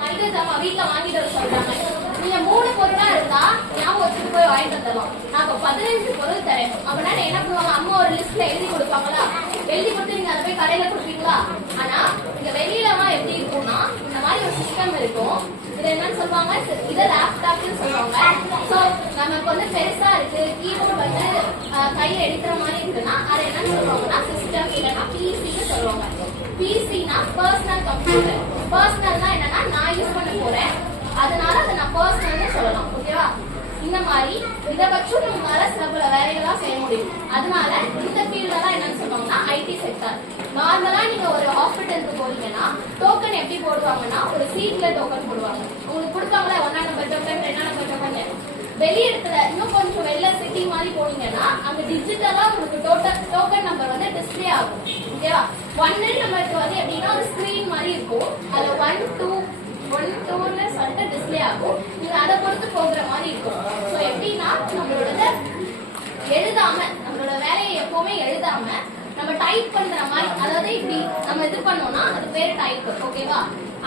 மளிகை ஜாமான் வீட்டுல வாங்கிட்டு வர சொல்றாங்க. நீங்க 3 பொருளா இருந்தா ஞாபகம் வச்சுட்டு போய் வாங்கிட்டு வந்துடலாம். நான் 15 பொருள் தரேன் அப்படின்னா என்ன பண்ணுவாங்க, அம்மா ஒரு லிஸ்ட்ல எழுதி கொடுப்பாங்களா, எழுதி கொடுத்து நீங்க அதை போய் கடையில கொடுப்பீங்களா? ஆனா இங்க வெளியிலலாம் எப்படி இருக்கும்னா இந்த மாதிரி ஒரு சிஸ்டம் இருக்கும். இது என்னன்னு சொல்லுவாங்க, இதை லேப்டாப்னு சொல்லுவாங்க. சோ நமக்கு வந்து பெருசா இருக்கு, கீபோர்டு வந்து கையில எடுக்கிற மாதிரி இருக்குன்னா அதை என்னன்னு சொல்லுவாங்கன்னா சிஸ்டம் இல்லைன்னா பிசின்னு சொல்லுவாங்க. பிசினா பர்சனல் கம்ப்யூட்டர். பர்சனல்னா என்னன்னா நான் யூஸ் பண்ண போறேன், அதனால அதை நான் பர்சனல்னு சொல்லலாம். ஓகேவா? இந்த மாதிரி இதை வச்சு நம்மளால சில வேலைகள்லாம் செய்ய முடியும். அதனால இந்த ஃபீல்டெல்லாம் என்னன்னு சொல்லுவாங்கன்னா ஐடி செக்டர். நார்மலா நீங்க ஒரு ஹாஸ்பிட்டலுக்கு போறீங்கன்னா டோக்கன் எப்படி போடுவாங்கன்னா ஒரு சீட்ல டோக்கன் போடுவாங்க. உங்களுக்கு கொடுப்பாங்களா 1 நம்பர் டோக்கன் 2 நம்பர் டோக்கன். வெளியிடத்துல இன்னும் கொஞ்சம் வெளில சிட்டி மாதிரி போனீங்கன்னா அங்க டிஜிட்டலா உங்களுக்கு டோக்கன் நம்பர் வந்து டிஸ்பிளே ஆகும். ஓகேவா? 1 நம்பருக்கு வந்து எப்படின்னா ஒரு ஸ்கிரீன் மாதிரி இருக்கும். அதுல 1 2 சொல்லிட்டு டிஸ்பிளே ஆகும். நீங்க அதை பொறுத்து போகிற மாதிரி இருக்கும். ஸோ எப்படின்னா நம்மளோட எழுதாம நம்மளோட வேலையை எப்பவுமே எழுதாம நம்ம டைப் பண்ற மாதிரி, அதாவது இப்படி நம்ம இது பண்ணோம்னா அது பேர் டைப். ஓகேவா?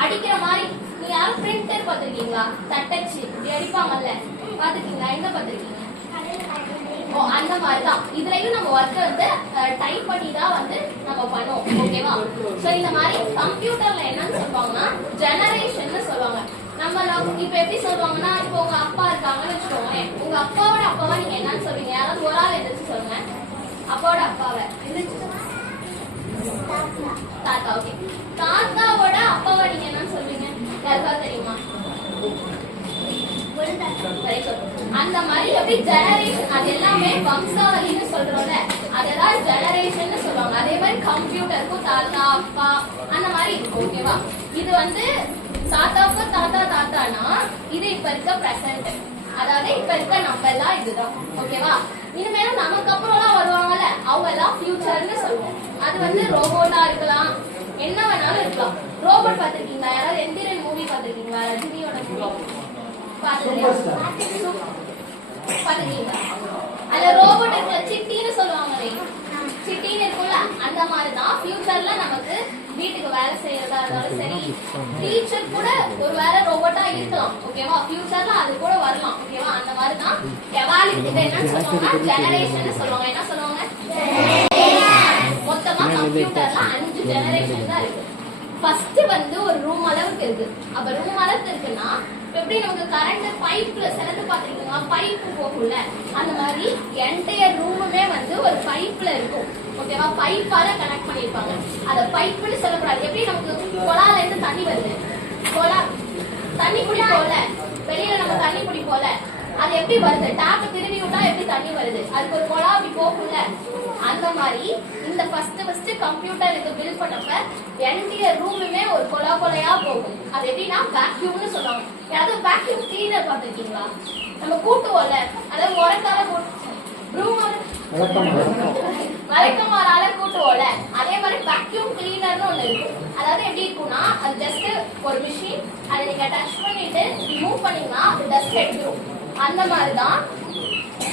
அடிக்கிற மாதிரி நீங்க யாரும் பிரிண்டர் பாத்திருக்கீங்களா? தட்டச்சு இப்படி அடிப்பாங்கல்ல, பாத்துருக்கீங்களா? எங்க பாத்திருக்கீங்க? ஓ, அந்த மாதிரிதான் இதுலயும் நம்ம ஒர்க் வந்து டைப் பண்ணி தான் வந்து நம்ம பண்ணுவோம். ஓகேவா? சோ இந்த மாதிரி கம்ப்யூட்டர்ல என்னன்னு சொல்லுவாங்கன்னா ஜெனரேஷன் சொல்லுவாங்க. நம்ம இப்ப எப்படி சொல்லுவாங்கன்னா, இப்போ உங்க அப்பா இருக்காங்கன்னு வச்சுக்கோங்க, உங்க அப்பாவோட அப்பாவை நீங்க என்னன்னு சொல்றீங்க? யாராவது ஒரு ஆள் எந்திரிச்சு சொல்லுங்க. அப்பாவோட அப்பாவை தாத்தா. ஓகே, தாத்தாவோட அப்பாவை நீங்க என்னன்னு சொல்றீங்க? யாருக்காவது தெரியுமா? அந்த மாதிரி எப்படி ஜெனரேஷன், அது எல்லாமே வம்சாவளின்னு சொல்றோம்ல, அதெல்லாம் ஜெனரேஷன் சொல்லுவாங்க. அதே மாதிரி கம்ப்யூட்டருக்கும் தாத்தா அப்பா அந்த மாதிரி இருக்கும். ஓகேவா? இது வந்து தாத்தாவுக்கும் தாத்தானா இது இப்ப இருக்க பிரசன்ட், அதாவது இப்ப இருக்க நம்ம எல்லாம் இதுதான். ஓகேவா? இனிமேலும் நமக்கு அப்புறம்லாம் வருவாங்கல்ல, அவங்க எல்லாம் ஃபியூச்சர்னு சொல்லுவோம். அது வந்து ரோபோட்டா இருக்கலாம், என்ன வேணாலும் இருக்கலாம். ரோபோட் பாத்திருக்கீங்களா? யாராவது எந்திரன் மூவி பாத்திருக்கீங்களா? ரஜினியோட மூவி பாத்துருக்கீங்களா? அதுல ரோபோட் இருக்குல்ல, சிட்டின்னு சொல்லுவாங்களே, சிட்டின்னு இருக்கும்ல, அந்த மாதிரிதான் ஃபியூச்சர்ல நமக்கு வீட்டுக்கு வேலை செய்யறதா இருந்தாலும் சரி, டீச்சர் கூட ஒரு வேலை ரோபோட்டா இருக்கலாம். ஓகேவா? ஃபியூச்சர்ல அது கூட வரலாம். ஓகேவா? அந்த மாதிரிதான் எவாலுவேட். இதை என்ன சொல்லுவாங்க? ஜெனரேஷன் சொல்லுவாங்க. என்ன சொல்லுவாங்க? மொத்தமா கம்ப்யூட்டர்ல 5 ஜெனரேஷன் தான் இருக்கு. ஃபர்ஸ்ட் வந்து ஒரு ரூம் அளவுக்கு இருக்கு. அப்ப ரூம் அளவுக்கு இருக்குன்னா எப்படி நமக்கு கரண்ட் பைப்ல சிலது பாத்துருக்கீங்களா, பைப் போகும்ல, அந்த மாதிரி என்டையர் ரூமுமே வந்து ஒரு பைப்ல இருக்கும். ஓகேவா? பைப்பால கனெக்ட் பண்ணிருப்பாங்க. அத பைப்னு சொல்லக்கூடாது. எப்படி நமக்கு குழால இருந்து தண்ணி வருது, குழா தண்ணி குடிப்போல, வெளியில நம்ம தண்ணி குடிப்போல, அது எப்படி வருது? டேப் திரும்பி விட்டா எப்படி தண்ணி வருது? அதுக்கு ஒரு குழா அப்படி போகும்ல, அந்த மாதிரி இந்த ஃபர்ஸ்ட் கம்ப்யூட்டருக்கு பில் பண்ணப்ப என்டையர் ரூமுமே ஒரு கொலையா போகும். அது எப்படின்னா வேக்யூம்னு சொல்லுவாங்க. யாராவது வேக்யூம் கிளீனர் பாத்துருக்கீங்களா? நம்ம கூட்டுவோம்ல, அதாவது உரத்தால வழக்கமாறால கூட்டுவோம்ல, அதே மாதிரி வேக்யூம் கிளீனர்னு ஒண்ணு இருக்கு. அதாவது எப்படி இருக்கும்னா அது ஜஸ்ட் ஒரு மிஷின், அதை நீங்க டச் பண்ணிட்டு மூவ் பண்ணீங்கன்னா அது டஸ்ட் எடுத்துரும். அந்த மாதிரிதான்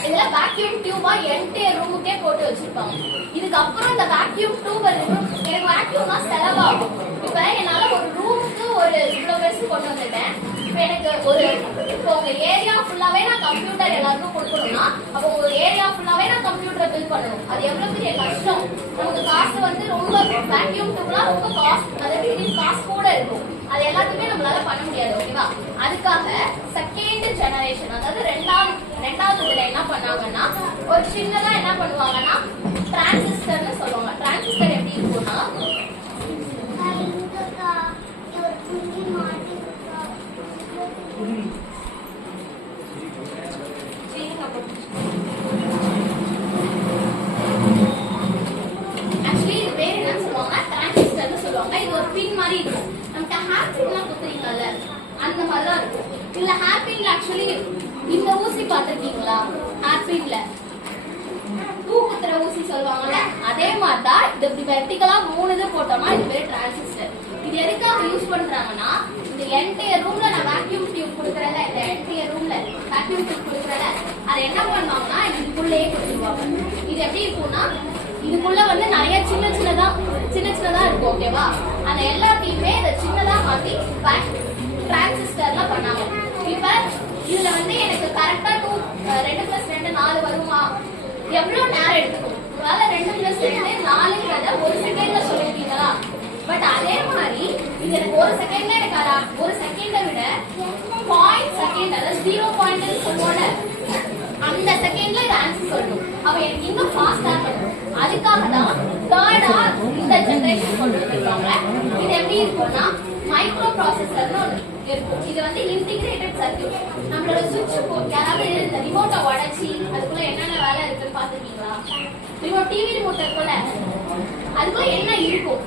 இதுல வேக்யூம் டியூபா என்டையர் ரூமுக்கே போட்டு வச்சிருப்பாங்க. இதுக்கப்புறம் இந்த வேக்யூம் டியூப் எனக்கு வேக்யூம்னா செலவாகும். இப்ப என்னால ஒரு ரூமுக்கு ஒரு இவ்வளவு பெருசு கொண்டு வந்துட்டேன். இப்ப எனக்கு இப்போ உங்க ஏரியா ஃபுல்லாவே நான் கம்ப்யூட்டர் எல்லாருக்கும் கொடுக்கணும்னா, அப்ப உங்க ஏரியா ஃபுல்லாவே நான் கம்ப்யூட்டரை பில் பண்ணணும். அது எவ்வளவு பெரிய கஷ்டம். நமக்கு காசு வந்து ரொம்ப வேக்யூம் டியூப்லாம் ரொம்ப காஸ்ட், அதாவது காசு கூட இருக்கும். அது எல்லாத்தையுமே நம்மளால பண்ண முடியாது. ஓகேவா? அதுக்காக செகண்ட் ஜெனரேஷன், அதாவது ரெண்டாவது இதுல என்ன பண்ணாங்கன்னா ஒரு சின்னதா என்ன பண்ணுவாங்கன்னா டிரான்சிஸ்டர்னு சொல்லுவாங்க. டிரான்சிஸ்டர் எப்படி இருக்கும்னா ஆக்சுவலி இது பேர் என்ன சொல்லுவாங்க? டிரான்சிஸ்டர்னு சொல்லுவாங்க. இது ஒரு பின் மாதிரி இருக்கும். நமக்கு ஹேர்பின்லாம் குத்துறீங்கல்ல, அந்த மாதிரிதான் இருக்கும். இல்ல ஹேர்பின்ல ஆக்சுவலி இந்த ஊசி பாத்திருக்கீங்களா? ஹேர்பின்ல குத்துற ஊசி சொல்லுவாங்கல்ல, அதே மாதிரிதான் இது இப்படி வெர்டிகலா 3 இது போட்டோம்னா இது பேர் டிரான்சிஸ்டர். இது எதுக்காக யூஸ் பண்றாங்கன்னா, இந்த என்டையர் ரூம்ல நான் வேக்யூம் டியூப் கொடுக்கறல, இந்த என்டையர் ரூம்ல வேக்யூம் டியூப் கொடுக்கறல, அதை என்ன பண்ணுவாங்கன்னா இதுக்குள்ளேயே கொடுத்துருவாங்க. இது எப்படி இருக்கும்னா இதுக்குள்ள வந்து நிறைய சின்ன சின்னதா இருக்கும். ஓகேவா? அந்த எல்லாத்தையுமே இதை சின்னதா மாத்தி டிரான்சிஸ்டர்லாம் பண்ணாங்க. இப்ப இதுல வந்து எனக்கு கரெக்டா 2 + 2 4 வருமா? எவ்வளவு நேரம் எடுத்துக்கும்? ஒருவேளை 2 + 2 4ங்கிறத 1 செகண்ட்ல சொல்லிருக்கீங்களா? பட் அதே மாதிரி இது எனக்கு 1 செகண்ட்ல எனக்கு 1 செகண்டை விட 0.0 செகண்ட், அதாவது 0.0 சொல்லுவோம்ல, அந்த செகண்ட்ல இது ஆன்சர் சொல்லணும். அவ எனக்கு இன்னும் ஃபாஸ்டா பண்ணணும். அதுக்காக தான் தேர்டா இந்த ஜெனரேஷன் கொண்டு வந்திருக்காங்க. இது எப்படி இருக்கும்னா மைக்ரோ ப்ராசஸர்னு ஒன்று இருக்கும். இது வந்து இன்டிகிரேட்டட் சர்க்யூட். நம்மளோட சுவிட்ச் யாராவது இந்த ரிமோட்டை உடைச்சி அதுக்குள்ள என்னென்ன வேலை இருக்குன்னு பாத்துருக்கீங்களா? ரிமோட் டிவி ரிமோட் இருக்குல்ல, அதுக்குள்ள என்ன இருக்கும்?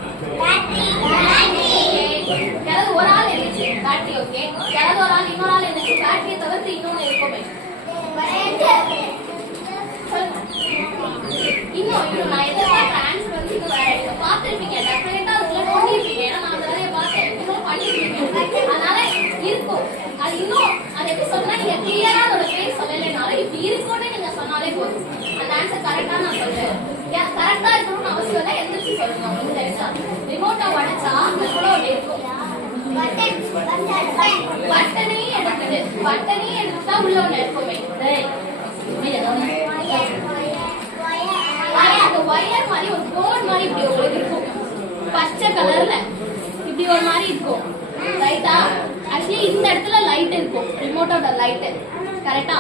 யாராவது ஒரு ஆள் இருந்துச்சு பேட்டரி, ஓகே. யாராவது ஒரு ஆள் இன்னொரு ஆள் இருந்துச்சு பேட்டரியை தவிர்த்து இன்னொன்னு இருக்குமே. இன்னும் நான் எதிர்பார்த்த ஆன்சர் வந்து இன்னும் வேற பார்த்துருப்பீங்க, டெஃபினட்டா அதுக்குள்ள நோண்டிருப்பீங்க. ஏன்னா நான் நிறைய பார்த்தேன், இன்னும் பண்ணிருப்பீங்க. அதனால இருக்கும். அது இன்னும் அது எப்படி சொன்னா, நீங்க கிளியரா அதோட பேர் சொல்லலைனாலும் இப்படி இருக்கும்னு நீங்க சொன்னாலே போதும். அந்த ஆன்சர் கரெக்டா நான் சொல்றேன். கரெக்டா இருக்கணும்னு அவசியம் இல்லை, எந்திரிச்சு சொல்லுங்க. உங்களுக்கு தெரிஞ்சா ரிமோட்டை உடைச்சா அதுக்குள்ள ஒன்று இருக்கும். பட்டனையும் எடுக்குது, பட்டனையும் எடுத்தா உள்ள ஒண்ணு இருக்குமே. அந்த ஒயர் மாதிரி ஒரு கோட் மாதிரி இப்படி உங்களுக்கு இருக்கும், பச்சை கலர்ல இப்படி ஒரு மாதிரி இருக்கும், ரைட்டா? ஆக்சுவலி இந்த இடத்துல லைட் இருக்கும், ரிமோட்டோட லைட், கரெக்டா?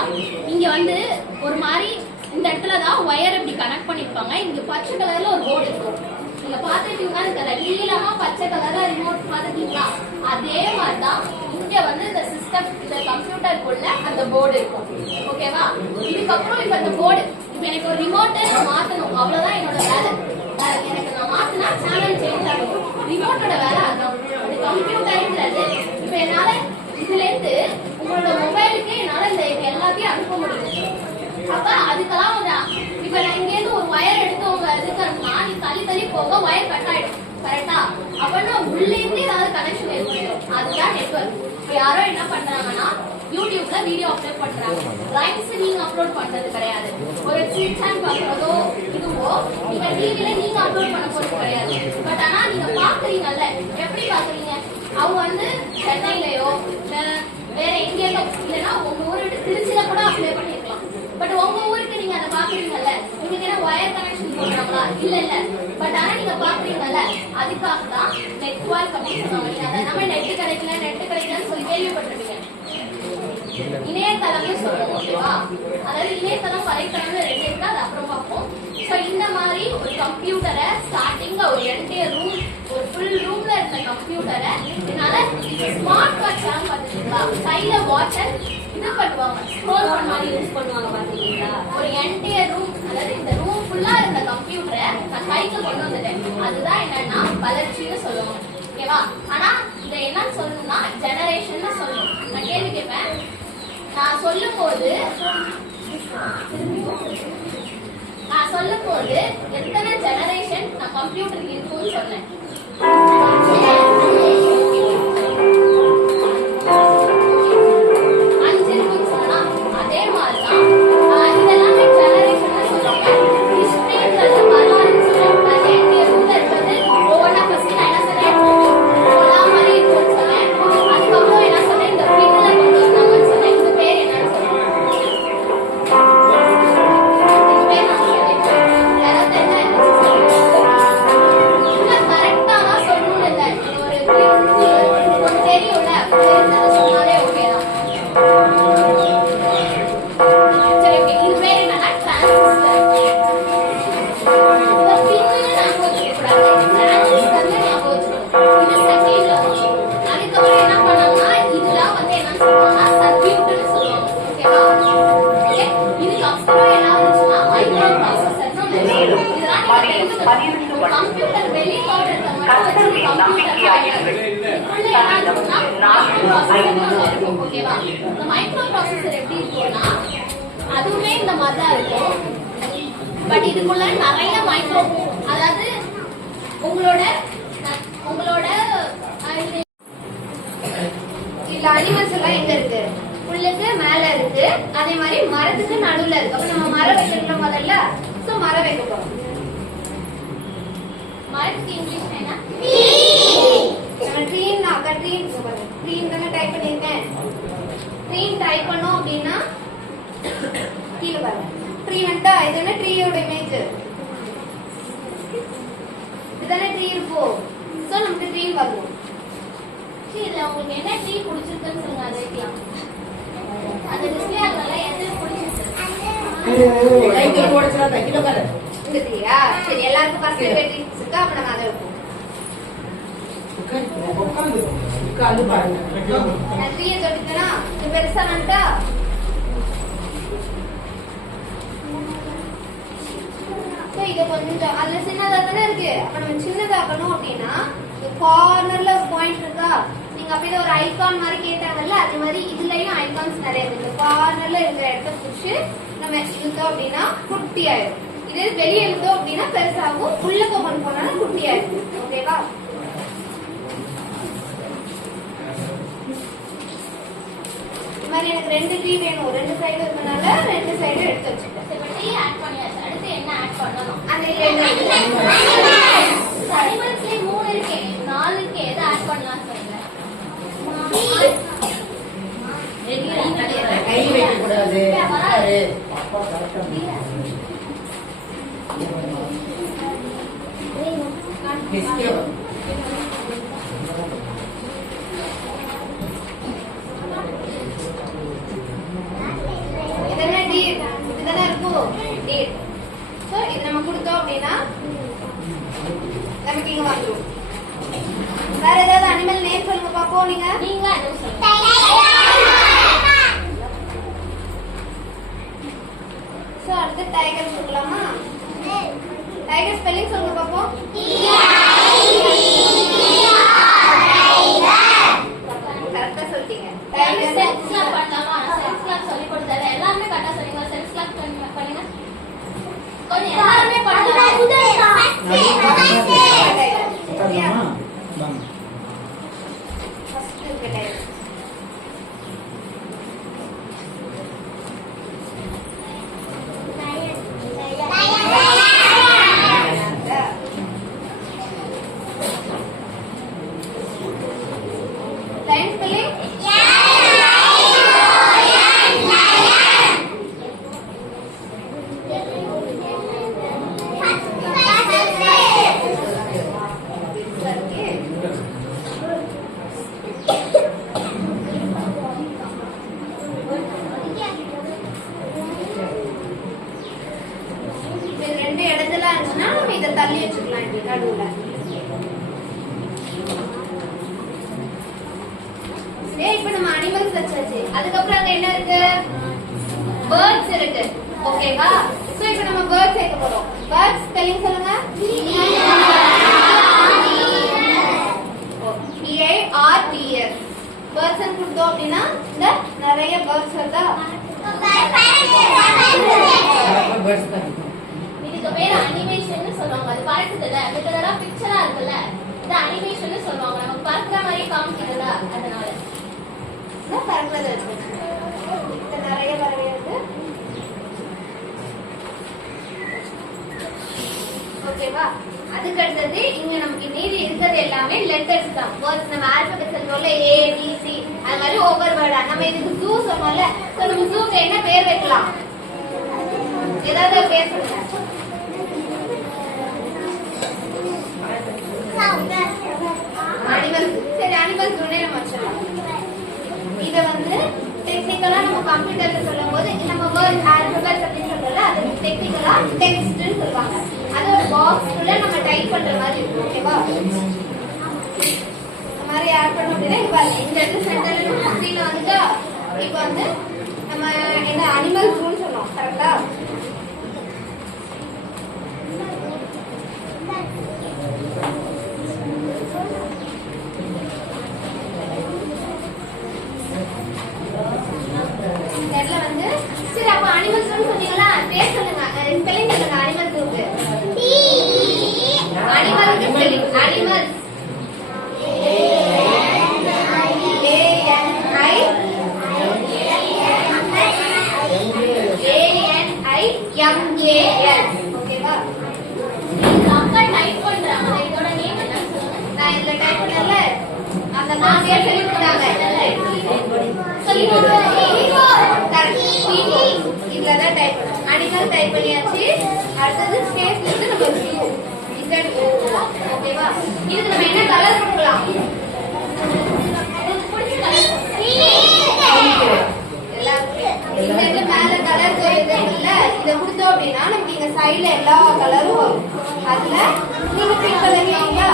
இங்க வந்து ஒரு மாதிரி இந்த இடத்துல தான் ஒயர் இப்படி கனெக்ட் பண்ணிருப்பாங்க. இங்க பச்சை கலர்ல ஒரு போர்டு இருக்கும். நீங்க பாத்துட்டீங்கன்னா தெரியல, நீளமா பச்சை கலர்ல ரிமோட் பாத்துட்டீங்களா? அதே மாதிரிதான் இங்க வந்து இந்த சிஸ்டம், இந்த கம்ப்யூட்டருக்குள்ள அந்த போர்டு இருக்கும், ஓகேவா? இதுக்கப்புறம் இப்ப இந்த போர்டு, இப்ப எனக்கு ஒரு ரிமோட்டை மாத்தணும், அவ்வளவுதான் என்னோட வேலை. எனக்கு நான் மாத்தினா சேனல் சேஞ்ச் ஆகும். ரிமோட்டோட வேலை அதுதான். அது கம்ப்யூட்டர்ன்றது இப்ப என்னால இதுல இருந்து உங்களோட மொபைலுக்கு என்னால இந்த எல்லாத்தையும் அனுப்ப முடியுது. அப்ப அதுக்கெல்லாம் ஒரு இப்ப நான் இங்க இருந்து ஒரு ஒயர் எடுத்து உங்க இதுக்குன்னா நீ தள்ளி தள்ளி போக ஒயர் கட் ஆயிடும், கரெக்டா? அப்பனா உள்ள இருந்து ஏதாவது கனெக்ஷன் ஏற்படும், அதுதான் நெட்வொர்க். இப்ப யாரோ என்ன பண்றாங்கன்னா யூடியூப்ல வீடியோ அப்லோட் பண்றாங்க. ரைட்ஸ் நீங்க அப்லோட் பண்றது கிடையாது. ஒரு சேனல் பாக்குறதோ இதுவோ நீங்க டிவில நீங்க அப்லோட் பண்ண போறது கிடையாது. பட் ஆனா நீங்க பாக்குறீங்கல்ல, எப்படி பாக்குறீங்க? அவங்க வந்து சென்னையிலயோ வேற எங்கேயோ இல்லைன்னா உங்க ஊரை விட்டு திருச்சியில கூட அப்ளை பண்ணிருக்கலாம். பட் உங்க ஊருக்கு நீங்க அதை பாக்குறீங்கல்ல, உங்களுக்கு என்ன ஒயர் கனெக்ஷன் போடுறாங்களா? இல்ல இல்ல. பட் ஆனா நீங்க பாக்குறீங்கல்ல, அதுக்காக தான் நெட்வொர்க் அப்படின்னு சொல்லுவாங்க. நீங்க அதை நம்ம நெட் கிடைக்கலன்னு சொல்லி கேள்விப்பட்டிருப்பீங்க. இணையதளம்னு சொல்லுவோம், ஓகேவா? அதாவது இணையதளம் வலைத்தளம்னு 2 இருக்கு, அது அப்புறம் பார்ப்போம். ஸோ இந்த மாதிரி ஒரு கம்ப்யூட்டரை ஸ்டார்டிங்ல ஒரு என்டையர் ரூம், ஒரு ஃபுல் ரூம்ல இருந்த கம்ப்யூட்டரை என்னால ஸ்மார்ட் வாட்ச் பாத்துட்டீங்களா? கையில வாட்சை இது பண்ணுவாங்க, ஸ்க்ரோல் பண்ண மாதிரி யூஸ் பண்ணுவாங்க, பாத்தீங்களா? ஒரு என்டையர் ரூம், அதாவது இந்த ரூம் ஃபுல்லா இருந்த கம்ப்யூட்டரை நான் கைக்கு கொண்டு வந்துட்டேன். அதுதான் என்னன்னா வளர்ச்சின்னு சொல்லுவாங்க, ஓகேவா? ஆனா இதை என்னன்னு சொல்லணும்னா ஜெனரேஷன் சொல்லணும். நான் கேள்வி கேட்பேன், நான் சொல்லும் போது எத்தனை ஜெனரேஷன் நான் கம்ப்யூட்டர் இருக்குன்னு சொன்னேன்? 5 இருக்குன்னு சொன்னா அதே மாதிரிதான் இதெல்லாமே ஜெனரேஷன் சொல்லுவாங்க. ஹிஸ்டரின்றது வரலாறுன்னு சொல்லுவாங்க. அது எங்க ஊர்ல இருக்கிறது ஒவ்வொன்றா ஃபர்ஸ்ட் நான் என்ன சொன்னேன், ஒலா மாதிரி இருக்கும்னு சொன்னேன். அதுக்கப்புறம் என்ன சொன்னேன், இந்த பின்னில கொண்டு வந்தாங்கன்னு சொன்னேன். இந்த பேர் என்னன்னு சொன்னேன். கம்ப்யூட்டர் வெளியே மைக்ரோ ப்ராசஸர் எப்படி இருக்கும்னா அதுவுமே இந்த மாதிரி தான் இருக்கும். பட் இதுக்குள்ள நிறைய மைக்ரோ, அதாவது உங்களோட இதுல அனிமல்ஸ் எல்லாம் எங்க இருக்கு? புல்லுக்கு மேல இருக்கு, அதே மாதிரி மரத்துக்கு நடுவுல இருக்கு. அப்ப நம்ம மரம் வச்சிருக்கோம் முதல்ல, சோ மரம் வைக்க போறோம். மரத்துக்கு இங்கிலீஷ் என்ன? ட்ரீ. நம்ம ட்ரீன் டைப் இது என்ன ட்ரீயோட இமேஜ்? இதுதானே ட்ரீ இருக்கும். சோ நமக்கு ட்ரீ வரும். சரி இதுல உங்களுக்கு என்ன ட்ரீ பிடிச்சிருக்குன்னு சொல்லுங்க. அதை வைக்கலாம். அந்த டிஸ்ப்ளே ஆகல எது பிடிச்சிருக்கு? டைட்டில் போடுறா டைட்டில் பாரு. இந்த ட்ரீயா? சரி எல்லாருக்கும் ஃபர்ஸ்ட் ட்ரீ இருக்கா? அப்ப நம்ம அதை வைப்போம். உட்கார்ந்து பாருங்க. நான் ட்ரீயை சொல்லிட்டேனா? இது பெருசா வந்துட்டா இது கொஞ்சம் அதுல சின்னதா தானே இருக்கு. அப்ப நம்ம சின்னதாக்கணும் அப்படின்னா கார்னர்ல ஒரு பாயிண்ட் இருக்கா? நீங்க அப்படியே ஒரு ஐகான் மாதிரி கேட்டாங்கல்ல, அது மாதிரி இதுலயும் ஐகான்ஸ் நிறைய இருக்கு. கார்னர்ல இருக்கிற இடத்த புடிச்சு நம்ம இழுத்தோம் அப்படின்னா குட்டி ஆயிடும். இதே வெளியே இழுத்தோம் அப்படின்னா பெருசாகும். உள்ள கொண்டு போனாலும் குட்டி ஆயிடும். ஓகேவா? இந்த மாதிரி எனக்கு 2 ட்ரீ வேணும். 2 சைடு இருக்கனால 2 சைடு எடுத்து வச்சுட்டேன். ட்ரீ ஆட் பண்ணியாச்சு. அடுத்து என்ன ஆட் பண்ணணும்? அந்த 2 அனிமல்ஸ்ல 3 இருக்கு. 4 இருக்கு. எதை ஆட் பண்ணலாம் சொல்லுங்க. கை வைக்க கூடாது. இது நம்ம கொடுத்தோம் அப்படின்னா நமக்கு இங்க வந்துடும். வேற ஏதாவது அனிமல் நேம் சொல்லுங்க பாப்போம். நீங்க சோ அடுத்து டைகர் சொல்லலாமா? டைகர் ஸ்பெல்லிங் சொல்லுங்க பாப்போம். கரெக்டா சொல்லிட்டீங்க. டைகர் செல்ஃப் கிளாப் பண்ணலாமா? செல்ஃப் கிளாப் சொல்லி கொடுத்தாரு. எல்லாமே கரெக்டா சொல்லுங்க. செல்ஃப் கிளாப் பண்ணுங்க. கொஞ்சம் எல்லாரும் பண்ணலாம். ஃபர்ஸ்ட் இருக்க டைகர். லைன் ஸ்பெல்லிங் இதை தள்ளி வச்சுக்கலாம். இப்படி நடுவுல இப்ப நம்ம அனிமல்ஸ் வச்சாச்சு. அதுக்கப்புறம் அங்க என்ன இருக்கு? பேர்ட்ஸ் இருக்கு. ஓகேவா? சோ இப்ப நம்ம பேர்ட்ஸ் சேர்க்க போறோம். பேர்ட்ஸ் ஸ்பெல்லிங் சொல்லுங்க. BIRDS. பேர்ட்ஸ் கொடுத்தோம் அப்படின்னா இந்த நிறைய பேர்ட்ஸ் வருதா? இதுக்கு பேர் அனிமேஷன் சொல்லுவாங்க. அது பறக்குதுல, கிட்டத்தட்ட பிக்சரா இருக்குல்ல, இது அனிமேஷன் சொல்லுவாங்க. நமக்கு பறக்குற மாதிரி காமிக்கிறதா, அதனால பறக்குறது நிறைய பறவைகள். ஓகேவா? அதுக்கு அடுத்தது இங்க நமக்கு மீதி இருக்கிறது எல்லாமே லெட்டர்ஸ் தான். வேர்ட்ஸ் நம்ம ஆல்பபெட் சொல்றோம்ல, ABC, அது மாதிரி ஒவ்வொரு வேர்டா. நம்ம இதுக்கு ஜூ சொன்னோம்ல, சோ நம்ம ஜூக்கு என்ன பேர் வைக்கலாம்? ஏதாவது பேர் சொல்லுங்க. அனிமல்ஸ். சரி, அனிமல்ஸ் ஒண்ணே நம்ம வச்சிடலாம். இத வந்து டெக்னிக்கலா நம்ம கம்ப்யூட்டர்ல சொல்லும் போது நம்ம வேர்ட் ஆல்பபெட் அப்படின்னு சொல்றோம்ல, அது டெக்னிக்கலா டெக்ஸ்ட்னு சொல்லுவாங்க. அது ஒரு பாக்ஸ்க்குள்ள நம்ம டைப் பண்ற மாதிரி இருக்கும். ஓகேவா? இந்த மாதிரி ஆட் பண்ணோம் அப்படின்னா இப்ப இந்த இடத்துல சென்டர்ல ஸ்கிரீன்ல வந்துட்டா இப்ப வந்து நம்ம என்ன அனிமல்ஸ்னு சொன்னோம். கரெக்டா? சரி, அப்ப அனிமல்ஸ் சொன்னீங்களா? பேர் சொல்லுங்க. ஸ்பெல்லிங் சொல்லுங்க. அனிமல்ஸ் இருக்கு. Animals spelling. Animals ANIMAL. ஓகேவா? அக்கா டைப் பண்றாங்க. இதோட நேம் என்ன சொல்லுங்க. நான் இதுல டைப் பண்ணல. அந்த மாதிரி சொல்லி கொடுத்தாங்க. சொல்லி கொடுத்தாங்க. இதுல தான் டைப் பண்ணணும். அனிமல் டைப் பண்ணியாச்சு. அடுத்தது ஸ்டேட் வந்து நம்ம ஓகேவா? இதுக்கு நம்ம என்ன கலர் கொடுக்கலாம்? இந்த மேல கலர் தெரியுதுல்ல, இத கொடுத்தோம் அப்படின்னா நமக்கு இங்க சைடுல எல்லா கலரும் வரும். அதுல நீங்க பிங்க் கலர் கேட்டீங்களா?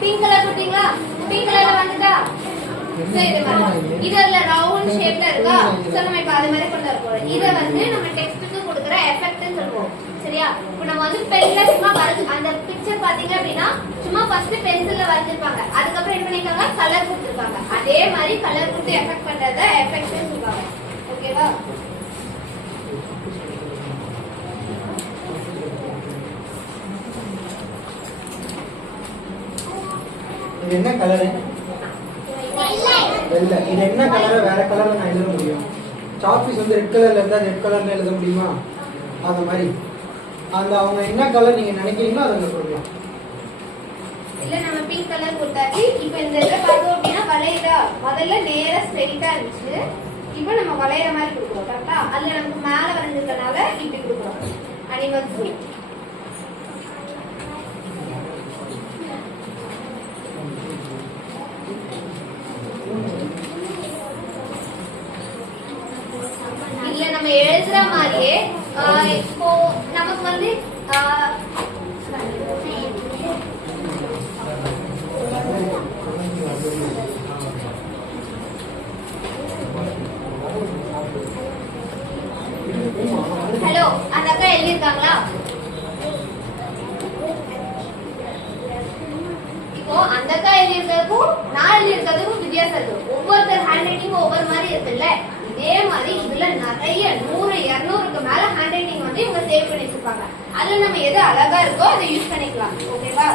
பிங்க் கலர் கொடுத்தீங்களா? பிங்க் கலர்ல வந்துட்டா இதுல ரவுண்ட் ஷேப்ல இருக்கா? சோ நம்ம இப்ப அது மாதிரி கொண்டு வரப்போறோம். இத வந்து நம்ம டெக்ஸ்ட்க்கு கொடுக்கிற எஃபெக்ட்னு சொல்றோம். சரியா? இப்போ நம்ம வந்து பென்ல சும்மா வரைஞ்சு அந்த பிக்சர் பாத்தீங்க அப்படின்னா சும்மா ஃபர்ஸ்ட் பென்சில்ல வரைஞ்சிருப்பாங்க. அதுக்கப்புறம் என்ன பண்ணிருக்காங்க? கலர் கொடுத்திருக்காங்க. அதே மாதிரி கலர் கொடுத்து எஃபெக்ட் பண்றத எஃபெக்ட்னு சொல்றாங்க. ஓகேவா? இது என்ன கலரு? வெள்ளை. இது என்ன கலரை வேற கலர்ல நான் எழுத முடியும்? சாக்பீஸ் வந்து ரெட் கலர்ல இருந்தா ரெட் கலர்ல எழுத முடியுமா? அந்த மாதிரி அந்த அவங்க என்ன கலர் நீங்க நினைக்கிறீங்களோ அதை சொல்லலாம். இல்ல நம்ம பிங்க் கலர் கொடுத்தாச்சு. இப்போ இந்த இடத்துல பார்த்தோம் அப்படின்னா வளையதா முதல்ல நேரா ஸ்ட்ரெயிட்டா இருந்துச்சு. இப்போ நம்ம வளையற மாதிரி கொடுக்குறோம். கரெக்டா? அதுல நமக்கு மேல வரைஞ்சதுனால இப்படி கொடுக்குறோம். அனிமல்ஸ் இல்ல நம்ம எழுதுற மாதிரியே இப்போ நமக்கு வந்து ஹலோ அந்த அக்கா எழுதிருக்காங்களா? இப்போ அந்த அக்கா எழுதிருக்கிறதுக்கும் நான் எழுதிருக்கிறதுக்கும் வித்தியாசம் இருக்கு. ஒவ்வொருத்தர் ஹேண்ட் ரைட்டிங் ஒவ்வொரு மாதிரி இருக்குல்ல. இதே மாதிரி இதுல நிறைய 100 200க்கு மேல ஹேண்ட் ரைட்டிங் வந்து இவங்க சேவ் பண்ணி வச்சிருப்பாங்க. அதுல நம்ம எது அழகா இருக்கோ அதை யூஸ் பண்ணிக்கலாம். ஓகேவா?